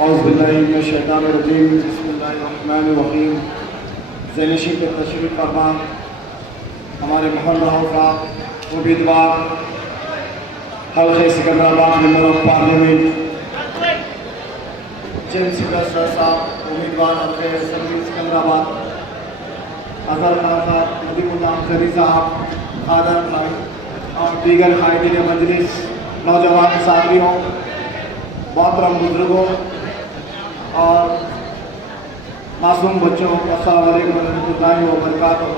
औज़ुबिल्लाहिमिनश्शैतानिर्रजीम बिस्मिल्लाहिर्रहमानिर्रहीम। ज़ैनशी के तशरीफ़ फरमा हमारे मोहन राव साहब उम्मीदवार हल्के Secunderabad member of parliament, James Sikandar साहब उम्मीदवार हल्के असेंबली सिकंदराबाद, अजहर खान साहब, नदीमुल्लाह अफजली साहब, कादर भाई और दीगर कायदीन मजलिस, नौजवान साथियों, मोहतरम बुजुर्गों और मासूम बच्चों, अस्सलाम वालेकुम रहमतुल्लाहि व बरकातहू।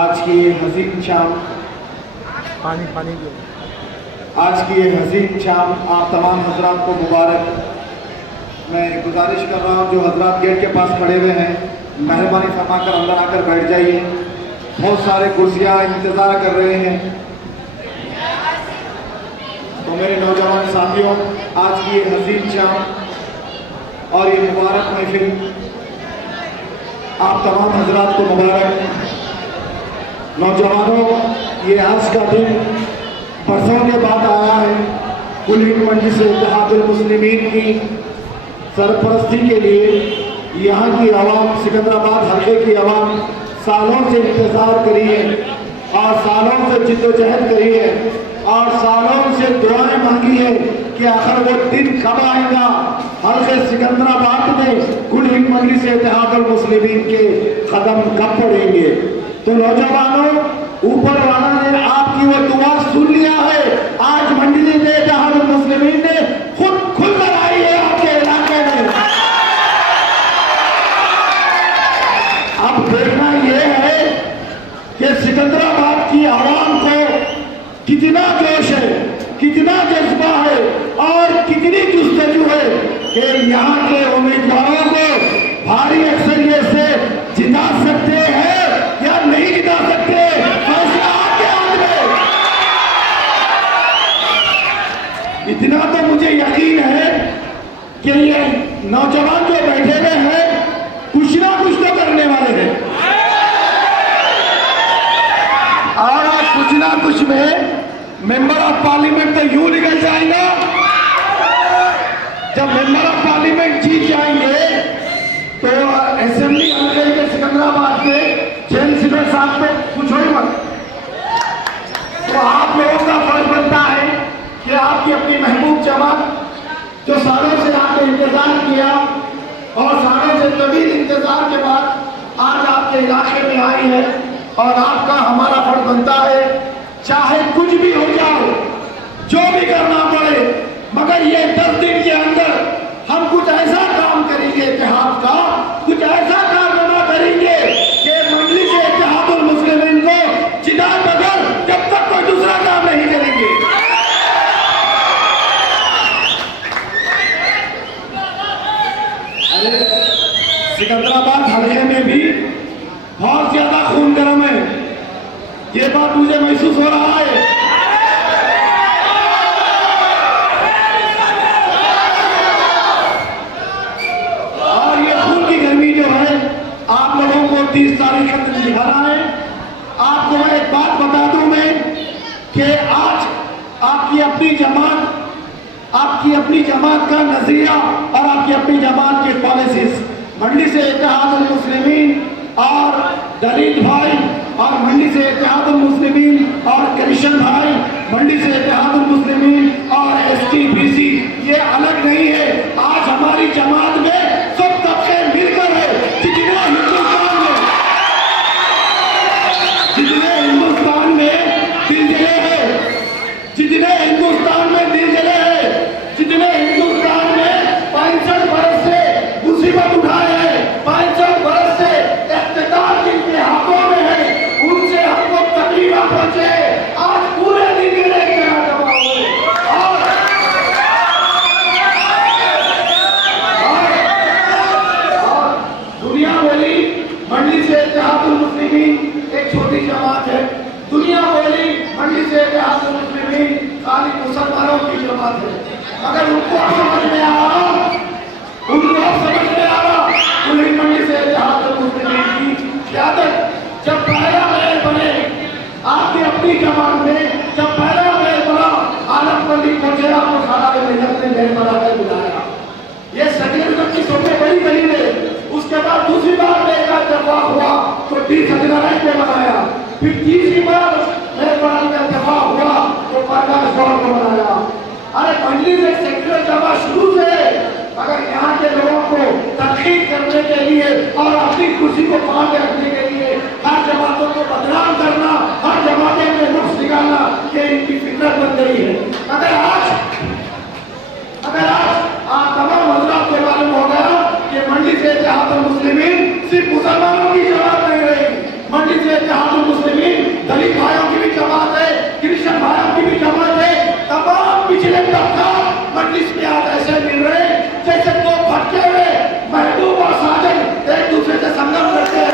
आज की ये हसीन शाम आप तमाम हजरात को मुबारक। मैं गुजारिश कर रहा हूँ जो हजरात गेट के पास खड़े हुए हैं, मेहरबानी फरमाकर अंदर आकर बैठ जाइए। बहुत सारे कुर्सियाँ इंतज़ार कर रहे हैं। तो मेरे नौजवान साथियों, आज की ये हसीन शाम और ये मुबारक महफिल आप तमाम हजरात को मुबारक। नौजवानों, ये आज का दिन बरसों के बाद आया है। कुल हिंद मजलिस इत्तेहादुल मुस्लिमीन की सरपरस्ती के लिए यहाँ की आवाम, सिकंदराबाद हल्के की आवाम सालों से इंतज़ार करी है और सालों से जिद्दोजहद करी है और सालों से दुआएं मांगी है कि आखिर वो दिन कब आएगा, हल्के सिकंदराबाद में कुल हिंद मजलिस इत्तेहादुल मुस्लिमीन के कदम कब पड़ेंगे। तो नौजवानों, ऊपर वाला ने आपकी वो दुआ सुन लिया है। आज मजलिस इत्तेहादुल मुस्लिमीन ने खुद लगाई है आपके इलाके में। अब देखना यह है कि सिकंदराबाद की आवाम को कितना जोश है, कितना जज्बा है और कितनी जुस्तजू है कि यहाँ के उम्मीदवारों को भारी अक्सरियत से जिता सकते हैं या नहीं जिता सकते। फैसला आपके हाथ में। इतना तो मुझे यकीन है कि ये नौजवान जो बैठे हुए हैं कुछ ना कुछ तो करने वाले हैं और कुछ ना कुछ में मेंबर ऑफ पार्लियामेंट तो यूं निकल जाएगा। जब मेंबर ऑफ पार्लियामेंट जीत जाएंगे तो असेंबली हल्के के सिकंदराबाद के जेम्स सिकंदर साहब पे कुछ ही मत। तो आप लोगों का फर्ज बनता है कि आपकी अपनी महबूब जमात जो सालों से आपने इंतजार किया और सालों से तवील इंतजार के बाद आज आपके इलाके में आई है और आपका हमारा फर्ज बनता है, चाहे कुछ भी हो जाए, जो भी करना पड़े, मगर ये 10 दिन के अंदर हम कुछ ऐसा काम करेंगे, इत्तेहाद का कुछ ऐसा कारनामा करेंगे कि मजलिस इत्तेहादुल मुस्लिमीन को जिता बगैर जब तक कोई दूसरा काम नहीं करेंगे। सिकंदराबाद हल्के में भी बहुत ज्यादा खून गर्म है, ये बात मुझे महसूस हो रहा है। और ये खून की गर्मी जो है आप लोगों को 30 तारीख तक दिखाना है। आपको मैं एक बात बता दूं मैं कि आज आपकी अपनी जमात का नजरिया और आपकी अपनी जमात की पॉलिसीज मजलिस इत्तेहादुल मुस्लिमीन और दलित भाई और मजलिस इत्तेहादुल मुस्लिमीन और क्रिश्चियन भाई, मजलिस इत्तेहादुल मुस्लिमीन और ST BC ये अलग नहीं है। आज हमारी जमात में सब तबके मिलकर है। जितने हिंदुस्तान में दिलजले हैं, जितने हिंदुस्तान में दिलजले हैं, जितने हिंदुस्तान में 65 बरस से मुसीबत उठाए हैं, 65 बरस से इख्तिदार जिनके हाथों में है, उनसे हमको तकलीफ पहुंचे। आज पूरे दिन के लिए जमा हुए और दुनिया बोली मजलिस इत्तेहादुल मुस्लिमीन एक छोटी जमात है। दुनिया बोली मजलिस इत्तेहादुल मुस्लिमीन खाली मुसलमानों की जमात है। अगर उनको समझ में आ रहा, कुल हिंद मजलिस इत्तेहादुल मुस्लिमीन की क़यादत जब पहला महल बने आपकी अपनी जमात में, जब पहला महल बना आलम मंदिर पहुंचे, आपको सारा मेहनत ने जय बनाकर बुलाया। ये सत्यनारायण की सबसे बड़ी दलील है। उसके बाद दूसरी बार मेरा इत्तेफाक हुआ तो डी सत्यनारायण को बनाया, फिर तीसरी बार मेरे बड़ा में इत्तेफाक हुआ तो प्रकाश गौड़ को बनाया। अरे मंडली से सेक्युलर जमा शुरू से अगर यहाँ के लोगों को तकलीफ करने के लिए और अपनी कुर्सी को पाके रखने के लिए हर जमातों को बदनाम करना, हर जमाते में नुक्स निकालना, ये इनकी फितरत बन गई है। अगर आज तमाम हजरात को मालूम हो गया कि मंडी से इत्तेहादुल मुस्लिमीन सिर्फ मुसलमानों की जमात नहीं रही, मंडी से इत्तेहादुल मुस्लिमीन दलित भाइयों की भी जमात है, क्रिश्चियन भाइयों की भी जमात है। तमाम पिछले तबका मजलिस में आज ऐसे मिल रहे जैसे दो भटके हुए महबूब और साजन एक दूसरे से संगम करते हैं।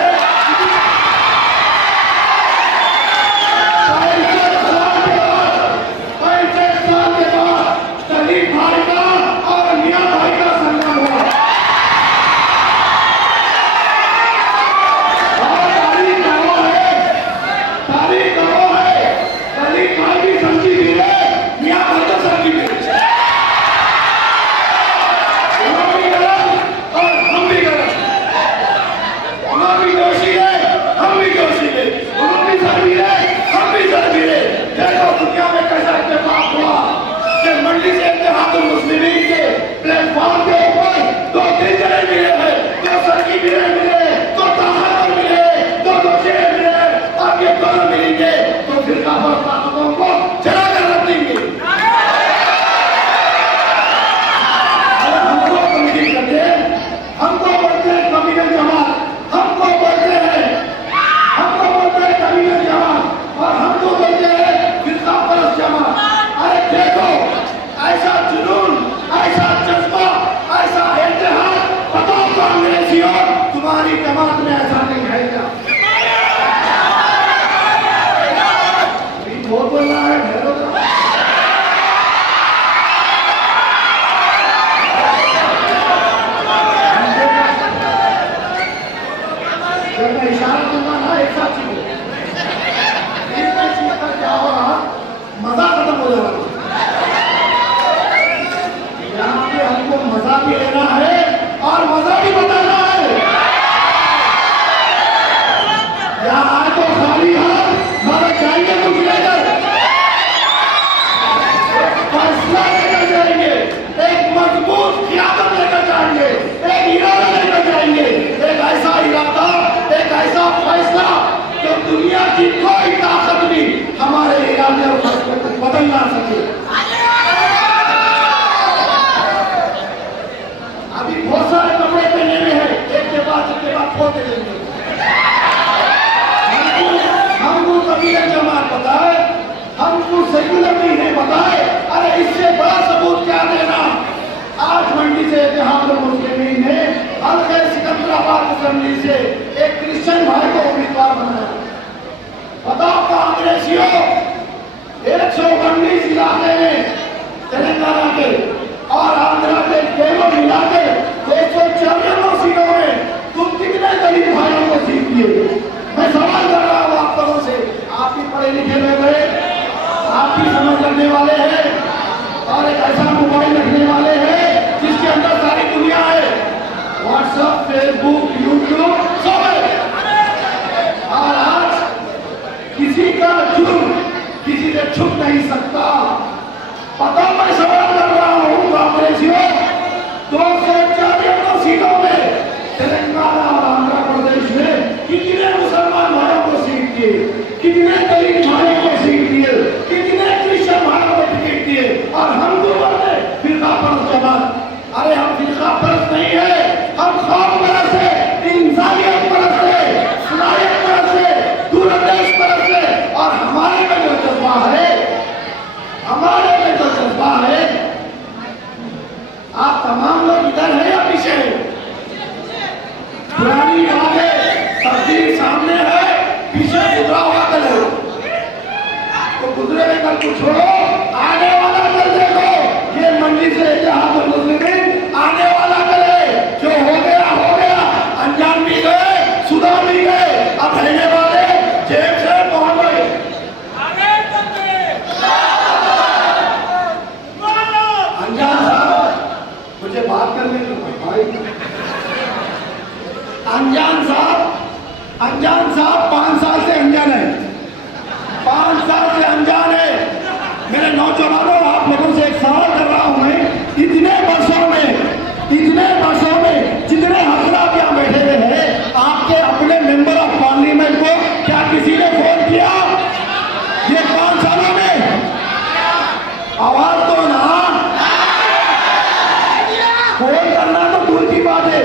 से एक क्रिश्चियन भाई को उम्मीदवार बनाया। बताओ कांग्रेसियों 119 इलाके में तेलंगाना के और आंध्रा के दोनों मिला के 294 सीटों में तुम कितने दलित भाइयों को जीत दिए? मैं सवाल कर रहा हूँ आप लोगों से। आप भी पढ़े लिखे लोग हैं, आप भी समझ रखने वाले हैं और एक ऐसा मोबाइल रखने वाले हैं जिसके अंदर सारी दुनिया है, व्हाट्सएप, फेसबुक, यूट्यूब सब है। और आज किसी का जुर्म किसी से छुप नहीं सकता। पता मैं सवाल कर रहा हूँ कांग्रेसियों, 294 सीटों में तेलंगाना और आंध्र प्रदेश में कितने मुसलमान भाइयों को सीट दिए, कितने दलित भाइयों को सीट दिए, कितने क्रिश्चियन भाइयों को टिकट दिए और हम दोनों ने फिरका परस्त जमात। अरे हम फिरका परस्त नहीं है, हम खौफ परस्त है, इंसानियत परस्त है, सलाहियत परस्त है, दूरंदेश परस्त है। और हमारे में जो जज्बा है, हमारे में जो जज्बा है, आप तमाम लोग इधर है या पीछे है? पुरानी बात है, तस्वीर सामने है, पीछे गुजरा हुआ कल है। तो गुजरे हुए कल को छोड़ो, आने वाला कल देखो। ये मंडी से इत्तेहादुल मुस्लिमीन आने वाला कल है। जो हो गया, अनजान भी गए, सुधार भी गए, अब रहने वाले जेब से मोहन भाई नौजवानों, आप लोगों से एक सवाल कर रहा हूं मैं, इतने वर्षों में जितने हजरात यहाँ बैठे हुए हैं, आपके अपने मेंबर ऑफ पार्लियामेंट को क्या किसी ने फोन किया ये 5 सालों में? आवाज दो ना। फोन करना तो दूर की बात है,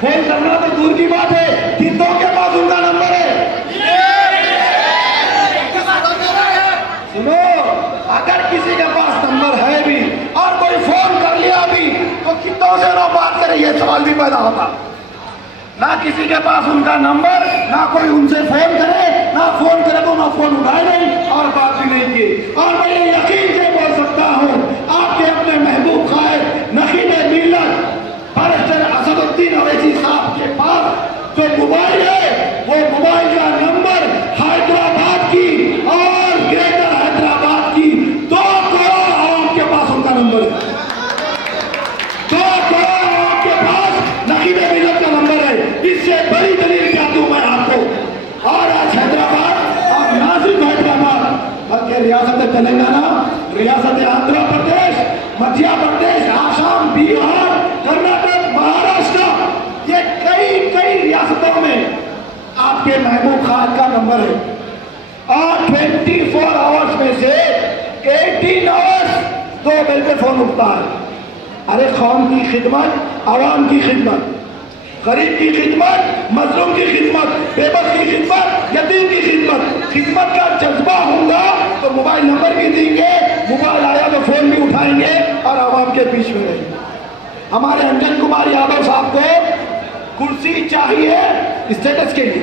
फोन करना तो दूर की बात है, कितनों के पास उनका नंबर है? सुनो, अगर किसी के पास नंबर है भी और कोई फोन कर लिया भी तो कितनों से ना बात करे, ये सवाल भी पैदा होता। ना किसी के पास उनका नंबर, ना कोई उनसे फोन करे, ना फोन करे तो ना फोन उठाए नहीं और बात भी नहीं की। और मैं ये यकीन से बोल सकता हूँ, आपके अपने महबूब खायद नकीब मिल्लत बैरिस्टर असदुद्दीन अवैसी साहब के पास जो मोबाइल है, वो मोबाइल का नंबर हैदराबाद की और ग्रेटर हैदराबाद की 2 करोड़ आवाम के पास उनका नंबर है। 2 करोड़ आवाम के पास नकीब मिल्लत का नंबर है। इससे बड़ी दलील क्या दूं मैं आपको? और आज हैदराबाद और ना सिर्फ हैदराबाद बल्कि रियासत तेलंगाना, रियासत आंध्र प्रदेश, मध्य प्रदेश, आसाम, बिहार, कर्नाटक, महाराष्ट्र, ये कई रियासतों में आपके महबूब खान का नंबर है। और 24 आवर्स में से 18 आवर्स 2 बेल पे फोन उठता है। अरे कौम की खिदमत, आवाम की खिदमत, गरीब की खिदमत, मजलूम की खिदमत, बेबस की खिदमत, यतीम की खिदमत का जज्बा होगा तो मोबाइल नंबर भी देंगे, मोबाइल आया तो फोन भी उठाएंगे और आवाम के बीच में रहेंगे। हमारे अंजन कुमार यादव साहब को कुर्सी चाहिए स्टेटस के लिए,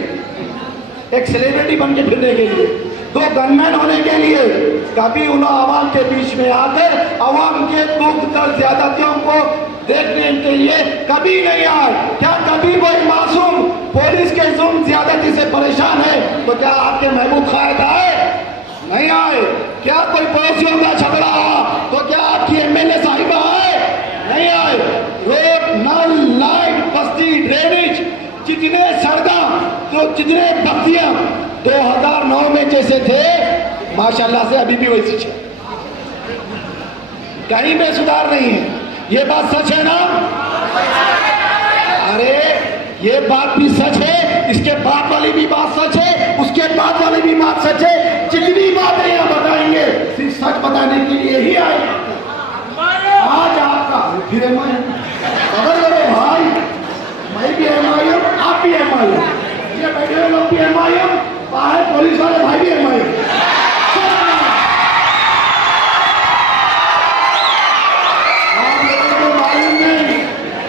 एक सेलिब्रिटी बन के फिरने के लिए, 2 गनमैन होने के लिए। कभी उन्हें आवाम के बीच में आकर आवाम के दुख दर्द ज्यादतियों को देखने के लिए कभी नहीं आए। क्या कभी कोई मासूम पुलिस के जुल्म ज्यादती से परेशान है तो क्या आपके महबूब खायद आए? नहीं आए। क्या कोई पड़ोसियों का झगड़ा हुआ तो क्या आपकी एमएलए साहिबा आए? नहीं आए। रोड, नल, लाइट, बस्ती, ड्रेनेज, जितने सड़का तो जितने बस्तियां 2009 में जैसे थे माशाल्लाह से अभी भी वैसी है, कहीं में सुधार नहीं है। ये बात सच है ना? अरे ये बात भी सच है, इसके बाद वाली भी बात सच है, उसके बाद वाली भी बात सच है। जितनी बातें यहाँ बताएंगे सिर्फ सच बताने के लिए ही आए। आज आपका फिर खबर करो भाई, मैं भी एमआईएम, आप भी एमआईएम, ये बैठे हुए लोग भी एमआईएम, बाहर पुलिस वाले भाई भी एमआईएम।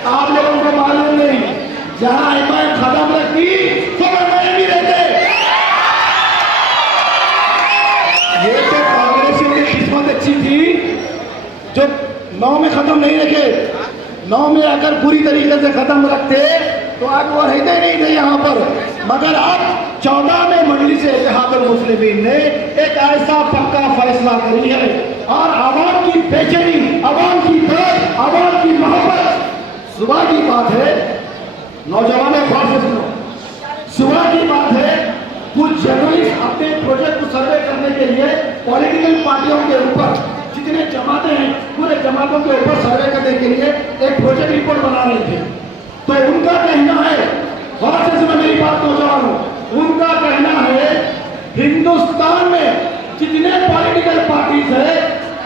आप लोगों को मालूम नहीं, जहां एमआईएम खत्म रखती तो एमआईएम भी रहते। ये तो कांग्रेसियों की किस्मत अच्छी थी जो 9 में खत्म नहीं रखे। 9 में अगर पूरी तरीके से खत्म रखते तो आज वो रहते नहीं थे यहाँ पर। मगर अब 14 में मजलिस इत्तेहादुल मुस्लिमीन ने एक ऐसा पक्का फैसला करी है और आवाम की बेचैनी, आवाम की दर्द, आवाम की मोहब्बत। सुबह की बात है, नौजवानों गौर से सुनो, सुबह की बात है, कुछ जर्नलिस्ट अपने प्रोजेक्ट को सर्वे करने के लिए पॉलिटिकल पार्टियों के ऊपर जितने जमाते हैं पूरे जमातों के ऊपर सर्वे करने के लिए एक प्रोजेक्ट रिपोर्ट बना रहे थे। तो उनका कहना है, गौर से सुनो मेरी बात नौजवानों, उनका कहना है हिंदुस्तान में जितने पॉलिटिकल पार्टीज है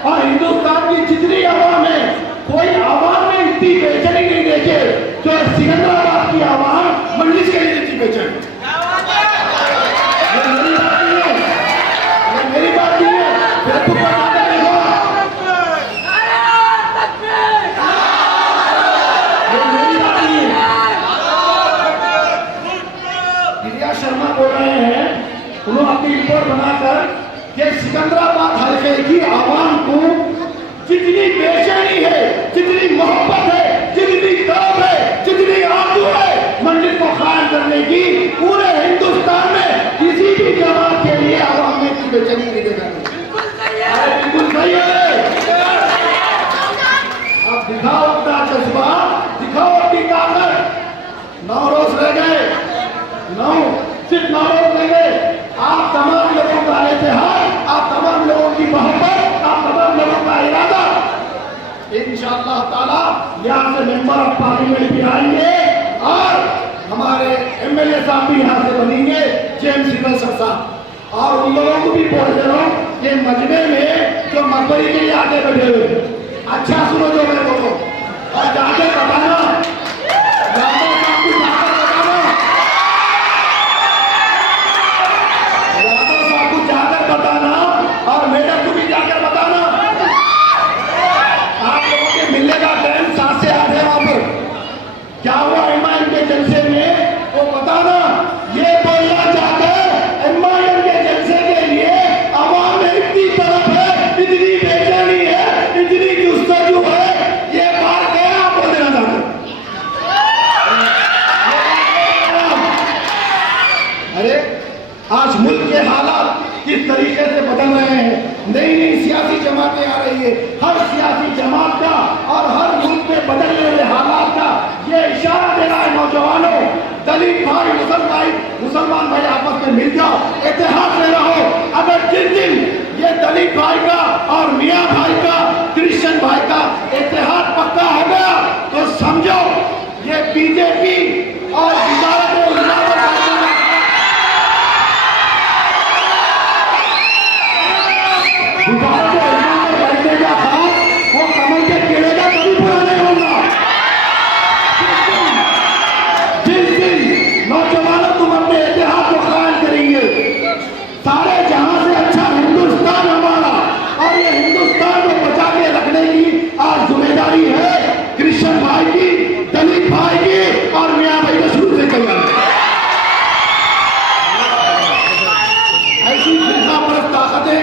और हिंदुस्तान की जितनी आवाम है, कोई आवाम में इतनी बेचैनी नहीं देखे जो सिकंदराबाद की आवाम मजलिस के लिए इतनी बेचैनी। ये मेरी बात नहीं है, फेसबुक पर जाकर देखो, ये मेरी बात नहीं है। दिव्या शर्मा बोल रहे हैं, उन्होंने अपनी रिपोर्ट बनाकर कि सिकंदराबाद हल्के की आवाम को जितनी बेचैनी है, जितनी मोहब्बत है, जितनी तलब है, जितनी आरज़ू है मंजिल को कायम करने की, पूरे हिंदुस्तान में किसी भी जमात के लिए आवाम में इतनी बेचैनी नहीं देखा। बिल्कुल सही है। अब दिखाओ अपना जज्बा, दिखाओ अपनी ताकत। 9 रोज रह गए, 9 सिर्फ 9 रोज रह गए। आप तमाम लोगों का इतिहास, आप तमाम लोगों की इंशाअल्लाह ताला यहाँ से मेंबर ऑफ पार्लियामेंट भी आएंगे और हमारे एमएलए साहब भी यहाँ से बनेंगे, जेम्स सिग्नेचर साहब। और उन लोगों को भी बोल दे रहा हूँ, ये मजमे में जो मकबरी के लिए आगे बैठे हुए, अच्छा सुनो जो मैं बोलो और जाके बताना, यादव साहब को जाकर बताना, यादव साहब को जाकर बताना और मैडम को भी जाकर बताना। आप लोगों के मिलने का टाइम 7 से 8 है। वहां पर क्या हुआ एमआईएम के जलसे में वो बताना। ये बोलना जाकर एमआईएम के जलसे के लिए आवाम में इतनी तरफ है, इतनी बेचैनी है, इतनी जुस्तजू है, ये बात क्या आप बोल देना चाहते? अरे आज मुल्क के हालात किस तरीके से बदल रहे हैं, नई नई सियासी जमातें आ रही है, हर सियासी जमात का और हर मुल्क में बदलने वाले हालात का ये इशारा दे रहा है नौजवानों, दलित भाई मुसलमान भाई आपस में मिल जाओ, इतिहास में रहो। अगर जिस दिन ये दलित भाई का और मियाँ भाई का, क्रिश्चियन भाई का इतिहास पक्का हो गया तो समझो ये बीजेपी और बैठेगा था वो कमल के कीड़े का कभी पूरा नहीं होगा। जिस दिन नौजवानों तुम अपने इतिहास को कायम करेंगे, सारे जहां से अच्छा हिंदुस्तान हमारा और ये हिंदुस्तान को बचा के रखने की आज जिम्मेदारी है क्रिश्चियन भाई की, दलित भाई की और मियाँ भाई का शुरू से तैयार। ऐसी फिरकापरस्त ताकतें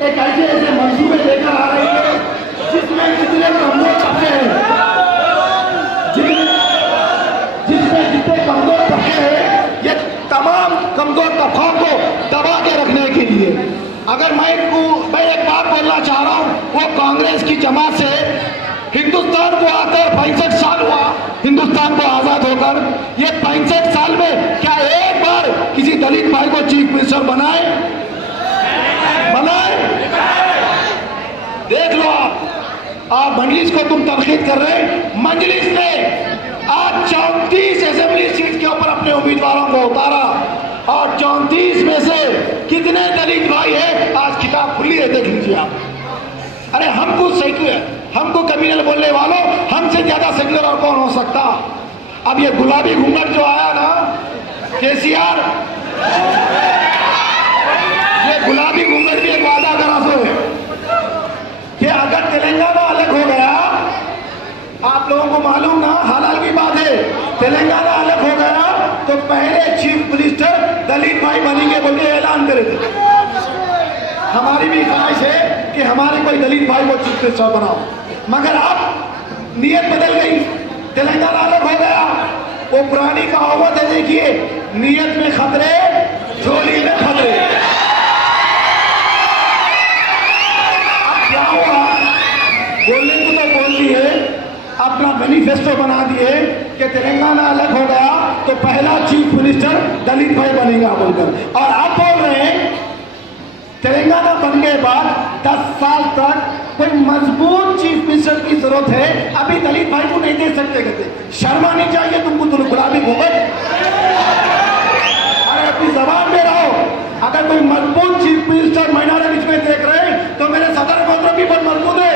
एक ऐसे मंसूबे लेकर आ रही है जिसमें जितने कमजोर तबके हैं, जिसमें जितने कमजोर तबके हैं, ये तमाम कमजोर तबकों को दबा के रखने के लिए। अगर मैं एक बात बोलना चाह रहा हूँ, वो कांग्रेस की जमात से हिंदुस्तान को आकर 65 साल हुआ, हिंदुस्तान को आजाद होकर। ये 65 साल में क्या एक बार किसी दलित भाई को चीफ मिनिस्टर बनाए? देख लो आप मजलिस को तुम तनकीद कर रहे हैं। मजलिस ने आज 34 असेंबली सीट के ऊपर अपने उम्मीदवारों को उतारा और 34 में से कितने दलित भाई है? आज किताब खुली है, देख लीजिए आप। अरे हमको कम्युनल बोलने वालों, हमसे ज्यादा सेक्युलर और कौन हो सकता? अब ये गुलाबी घूंघट जो आया ना केसीआर, ये गुलाबी घूंघट भी एक वादा करा सो कि अगर तेलंगाना अलग हो गया, आप लोगों को मालूम ना, हालाल की बात है, तेलंगाना अलग हो गया तो पहले चीफ मिनिस्टर दलित भाई बनेंगे बोल के ऐलान करे थे। हमारी भी ख्वाहिश है कि हमारे कोई दलित भाई को चीफ मिनिस्टर बनाओ, मगर अब नियत बदल गई, तेलंगाना अलग हो गया। वो पुरानी कहावत है, देखिए, नियत में खतरे, झोली में खतरे। बोलने को तो बोल दिए, अपना मैनिफेस्टो बना दिए कि तेलंगाना अलग हो गया तो पहला चीफ मिनिस्टर दलित भाई बनेगा बोलकर, और अब बोल रहे हैं तेलंगाना बनने के बाद 10 साल तक कोई मजबूत चीफ मिनिस्टर की जरूरत है, अभी दलित भाई को नहीं दे सकते। कहते शर्म आनी चाहिए तुमको, तुम गुलाबी घूंघट। अरे अपनी जबान में रहो। अगर कोई मजबूत चीफ मिनिस्टर माइनॉरिटी में देख रहे हैं तो मेरे सदर गोत्र भी बहुत मजबूत है।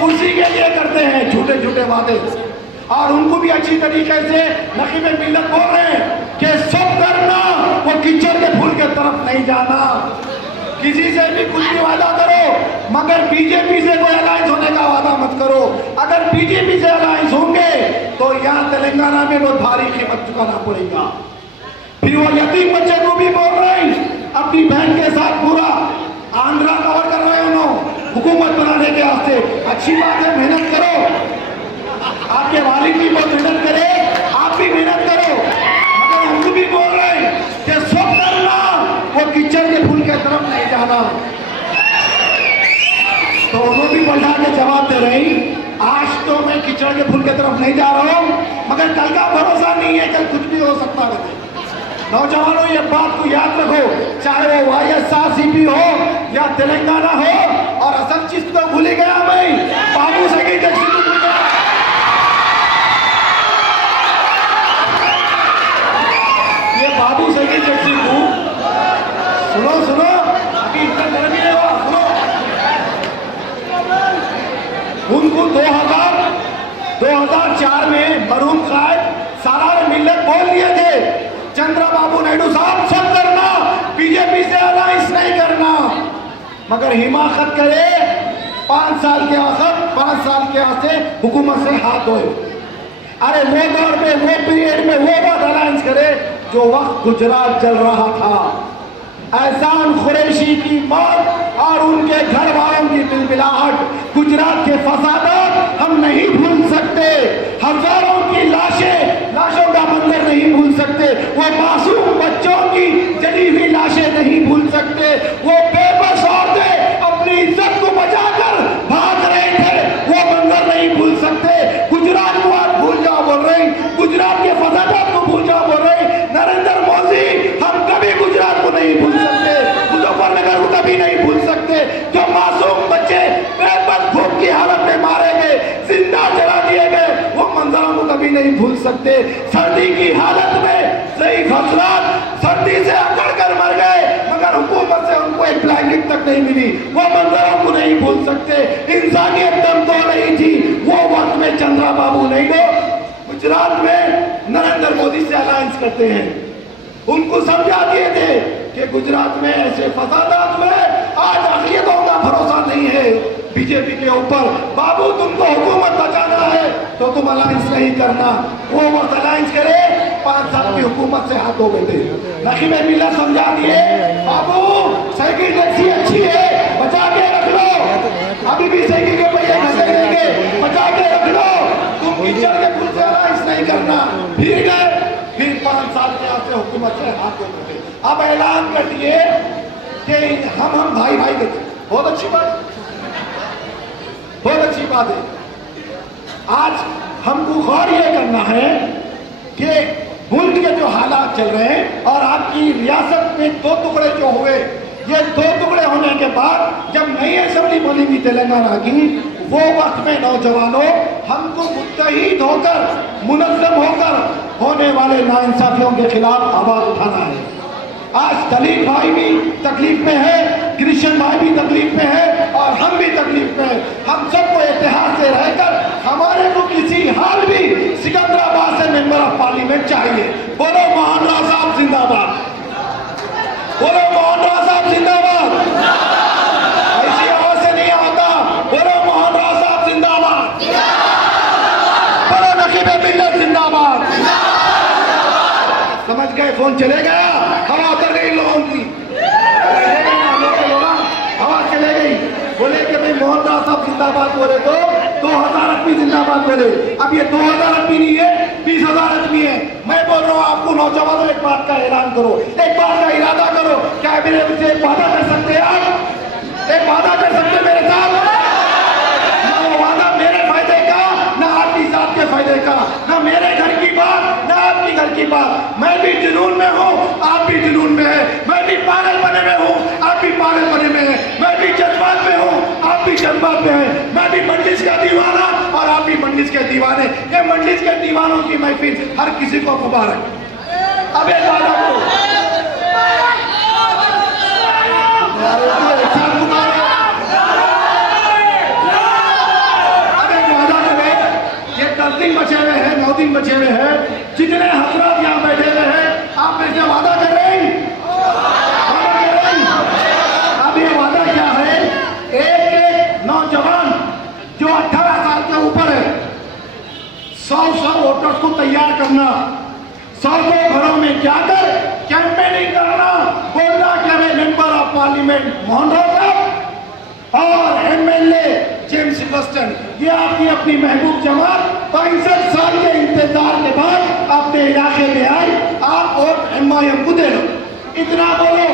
कुर्सी के लिए करते हैं झूठे झूठे वादे, और उनको भी अच्छी तरीके से नकीब मिल्लत बोल रहे हैं कि सब करना, वो कीचड़ के फूल के तरफ नहीं जाना। किसी से भी कुछ भी वादा करो, मगर बीजेपी से कोई अलायंस होने का वादा मत करो। अगर बीजेपी से अलायंस होंगे तो यहाँ तेलंगाना में बहुत भारी कीमत चुकाना पड़ेगा। फिर वो यतीम बच्चे को भी बोल रहे हैं अपनी बहन के साथ पूरा आंध्रा कवर कर रहे हैं उन्होंने हुकूमत बनाने के वास्ते। अच्छी बात है, मेहनत करो, आपके वालिद भी बहुत मेहनत करे, आप भी मेहनत करो, मगर हमको भी बोल रहे हैं कि सब करना, वो कीचड़ के फूल के तरफ नहीं जाना। तो उन्होंने भी बढ़ा के जवाब दे रही, आज तो मैं कीचड़ के फूल के तरफ नहीं जा रहा हूं, मगर कल का भरोसा नहीं है, कल कुछ भी हो सकता है। नौजवानों ये बात को याद रखो, चाहे वो वाईएसआरसीपी हो या तेलंगाना हो, और असल चीज तो भूल ही गया मैं, बाबू सगी टैक्सी को भूल गया। ये बाबू सगी टैक्सी को सुनो अभी इतना गर्मी नहीं हुआ, सुनो। उनको 2004 में मरहूम कायद सालार मिल्लत बोल दिए थे, चंद्रबाबू नायडू साहब सब करना, बीजेपी से अलायंस नहीं करना, मगर हिमाकत करे 5 साल के वक्त 5 साल के से हुकूमत से हाथ धोए। अरे वो दौर में, वो पीरियड में वो बात अलायंस करे जो वक्त गुजरात चल रहा था। एहसान कुरैशी की मौत और उनके घर वालों की बिलबिलाहट, गुजरात के फसादात हम नहीं भूल सकते, हजारों की लाशों का मंजर नहीं भूल सकते, वो मासूम बच्चों की जली हुई लाशें नहीं भूल सकते, वो बेबस औरतें अपनी इज्जत को बचाकर भाग रहे थे, वो मंजर नहीं भूल सकते। गुजरात को आज भूल जाओ बोल रहे, गुजरात के फसादात को भूल जाओ बोल रहे नरेंद्र मोदी, हम कभी गुजरात को नहीं भूल सकते, मुजफ्फरनगर को कभी नहीं भूल सकते, जो मासूम बच्चे बेबस भूख की हालत में मारे गए, जिंदा जला दिए गए, वो मंजरों को कभी नहीं भूल सकते। सर्दी की हालत में सही हजरात सर्दी से अकड़ कर मर गए, मगर हुकूमत से उनको एक ब्लैंकेट तक नहीं मिली, वो मंजरों को नहीं भूल सकते। इंसानियत दम तो नहीं थी वो वक्त में, चंद्रबाबू नायडू गुजरात में नरेंद्र मोदी से अलायंस करते हैं, उनको समझा दिए थे कि गुजरात में ऐसे फसादात में आज अक़लियतों का भरोसा नहीं है बीजेपी के ऊपर। बाबू तुमको हुकूमत बचाना है तो तुम अलायंस नहीं करना, वो वक्त अलायंस करे 5 साल की हुकूमत से हाथ धो बैठे। नकीब मिल्ला समझा दिए, बाबू साइकिल टैक्सी अच्छी है, बचा के रख लो, अभी भी साइकिल के पहिए घसे देंगे, बचा के रख लो, तुम कीचड़ के फूल से अलायंस नहीं करना। फिर गए, फिर 5 साल के आपसे हुकूमत से हाथ धो बैठे। अब ऐलान कर दिए कि हम भाई के थे। बहुत अच्छी बात, बहुत अच्छी बात है। आज हमको गौर यह करना है कि मुल्क के जो हालात चल रहे हैं और आपकी रियासत में 2 टुकड़े जो हुए, ये 2 टुकड़े होने के बाद जब नई असेंबली बनी थी तेलंगाना की, वो वक्त में नौजवानों हमको मुत्तहिद होकर, मुनज़्ज़म होकर होने वाले नाइंसाफियों के खिलाफ आवाज उठाना है। आज दलित भाई भी तकलीफ में है, क्रिश्चियन भाई भी तकलीफ में है और हम भी तकलीफ में है। हम सबको इत्तेहाद से रहकर हमारे को किसी हाल भी सिकंदराबाद से मेंबर ऑफ पार्लियामेंट चाहिए। बोलो मोहन राव साहब जिंदाबाद, बोलो मोहन राव साहब जिंदाबाद। ऐसी आवाज से नहीं आता, बोलो मोहन राव साहब जिंदाबाद, बोलो नकीब मिल्लत जिंदाबाद। समझ गए? फोन चले गया, हवा उतर गई लोगों की, हवा चले गई। बोले कि भाई मोहन राव साहब जिंदाबाद बोले तो 2000 आदमी जिंदाबाद बोले। अब ये 2000 आदमी नहीं है, 20,000 आदमी है। मैं बोल रहा हूँ आपको नौजवानों, एक बात का ऐलान करो, एक बात का इरादा करो। क्या मेरे से एक वादा कर सकते हैं आप? एक वादा कर सकते हैं मेरे साथ? ना वो वादा मेरे फायदे का, ना आपकी जात के फायदे का, ना मेरे घर की बात, ना आपकी घर की बात। मैं भी जुनून में हूँ, आप भी जुनून में है। मैं भी पागल बने में हूँ, आप भी पागल बने में है। मैं भी जज्बात में हूँ, आप भी जज्बात में है। मैं भी मंडिस का दीवाना और आप भी मंडिस के दीवाने। ये मंडिस के दीवानों की महफिल हर किसी को मुबारक। अब एक बात आपको दिन बचे हुए हैं, 9 दिन बचे हुए हैं, जितने हजरात यहाँ बैठे हुए हैं, आप मेरे से वादा कर रहे हैं, अब ये वादा क्या है? एक नौजवान जो 18 साल के ऊपर है, 100 वोटर्स को तैयार करना, 100 घरों में जाकर कैंपेनिंग करना, बोलना कि हमें member of parliament Mohan Rao साहब और एमएलए जेम्स सिल्वस्टन, ये आपकी अपनी महबूब जमात 65 साल के इंतजार के बाद अपने इलाके में आई, आप वोट एमआईएम को दे लो। इतना बोलो,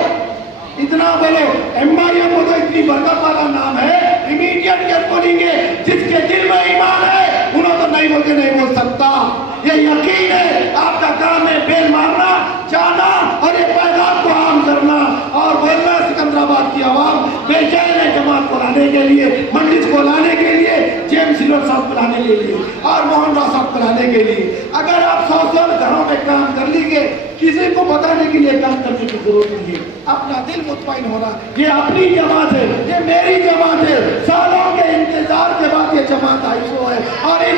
इतना बोलो। एमआईएम को तो इतनी बरकत वाला नाम है, इमीडिएट कर बोलेंगे। जिसके दिल में ईमान है उन्होंने तो नहीं बोल के नहीं बोल सकता। ये यकीन है, आपका काम है बेल मारना, जाना और ये पैगाम को आम करना और बोलना सिकंदराबाद की आवाम बेचैन है जमात को लाने के लिए, मंडित को लाने के लिए, जेम्स हिलोर साहब को लाने के लिए और मोहन राव साहब को लाने के लिए। अगर आप 100 घरों में काम कर लीजिए, किसी को बताने के लिए काम करने की जरूरत नहीं है। अपना दिल मुतमईन होना, ये अपनी जमात है, ये मेरी जमात है। सालों के इंतजार के बाद ये जमात आई है और